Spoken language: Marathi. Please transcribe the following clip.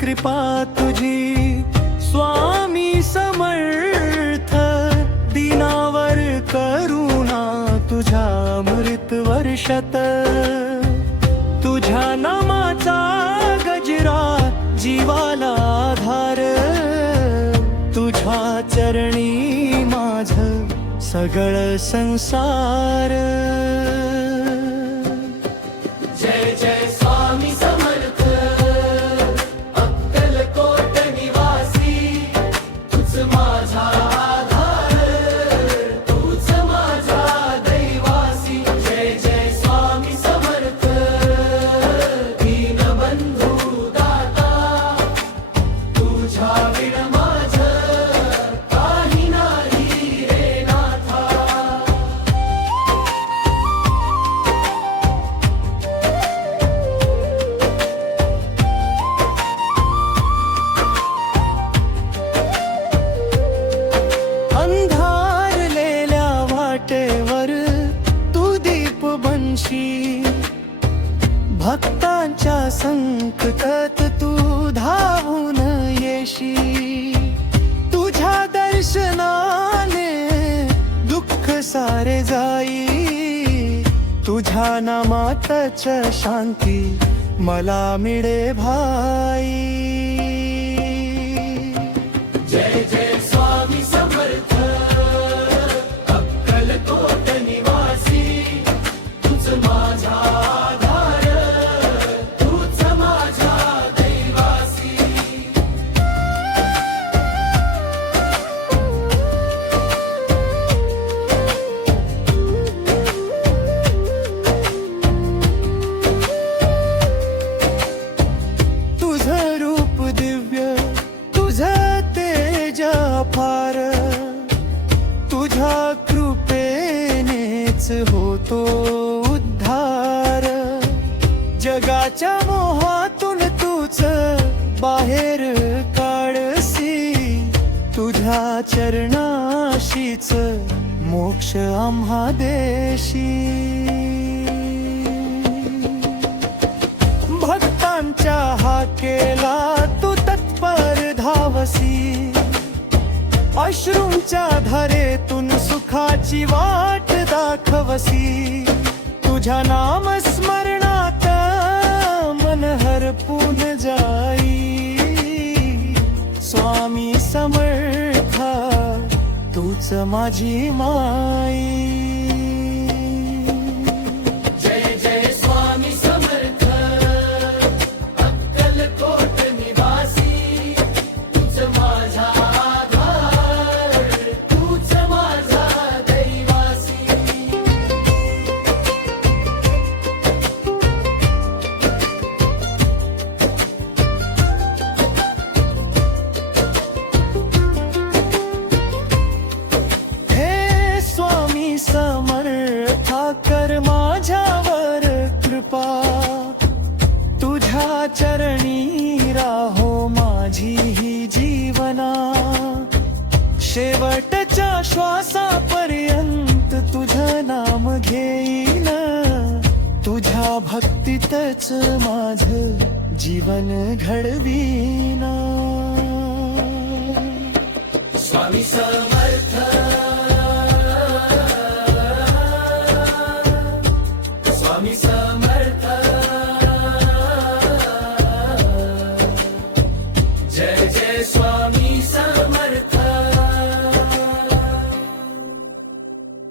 कृपा तुझी स्वामी समर्थ, दिनावर करुणा तुझ्या अमृत वर्षत, तुझ्या नामाचा गजरा जीवाला आधार, तुझ्या चरणी माझ सगळं संसार। जय जय स्वामी समर्थ अक्कलकोट निवासी, तुझ माझा आधार, तुझ माझा दैवासी। जय जय स्वामी समर्थ दीनबंधू दाता, तुझ्या विण माझ काही नाही रे नाथा। अंधारलेल्या वाटेवर तू दीप बनशी, भक्तांच्या संकटात तू धावून येशी, तुझ्या दर्शनाने दुःख सारे जाई, तुझ्या नामातच शांती मला मिळे भाई। जय जय स्वामी समर्थ अक्कलकोट निवासी, तुझ माझा आधार, तुझ माझा दैवासी। तुझं रूप दिव्य, तुझं तेज अपार, तुझ्या कृपेनेच होतो उद्धार, जगाच्या मोहातून तूच बाहेर काढसी, तुझ्या चरणाशीच मोक्ष आम्हा देशी। भक्तांच्या हाकेला तू तत्पर धावसी, अश्रूंच्या धारेतून सुखाची वाट दाखवसी, तुझ्या नाम स्मरणात मन हरपून जाई, स्वामी समर्था तूच माझी माई। जय जय स्वामी समर्थ अक्कलकोट निवासी, तुझ माझा आधार, तुझ माझा दैवासी। हे स्वामी समर्था कर माझ्यावर कृपा, तुझ्या चरणी राहो माझी ही जीवना, शेवटच्या श्वासापर्यंत तुझं नाम घेईन, तुझ्या भक्तीतच माझं जीवन घडवीना। स्वामी समर्थ स्वामी समर्थ जय जय स्वामी समर्थ।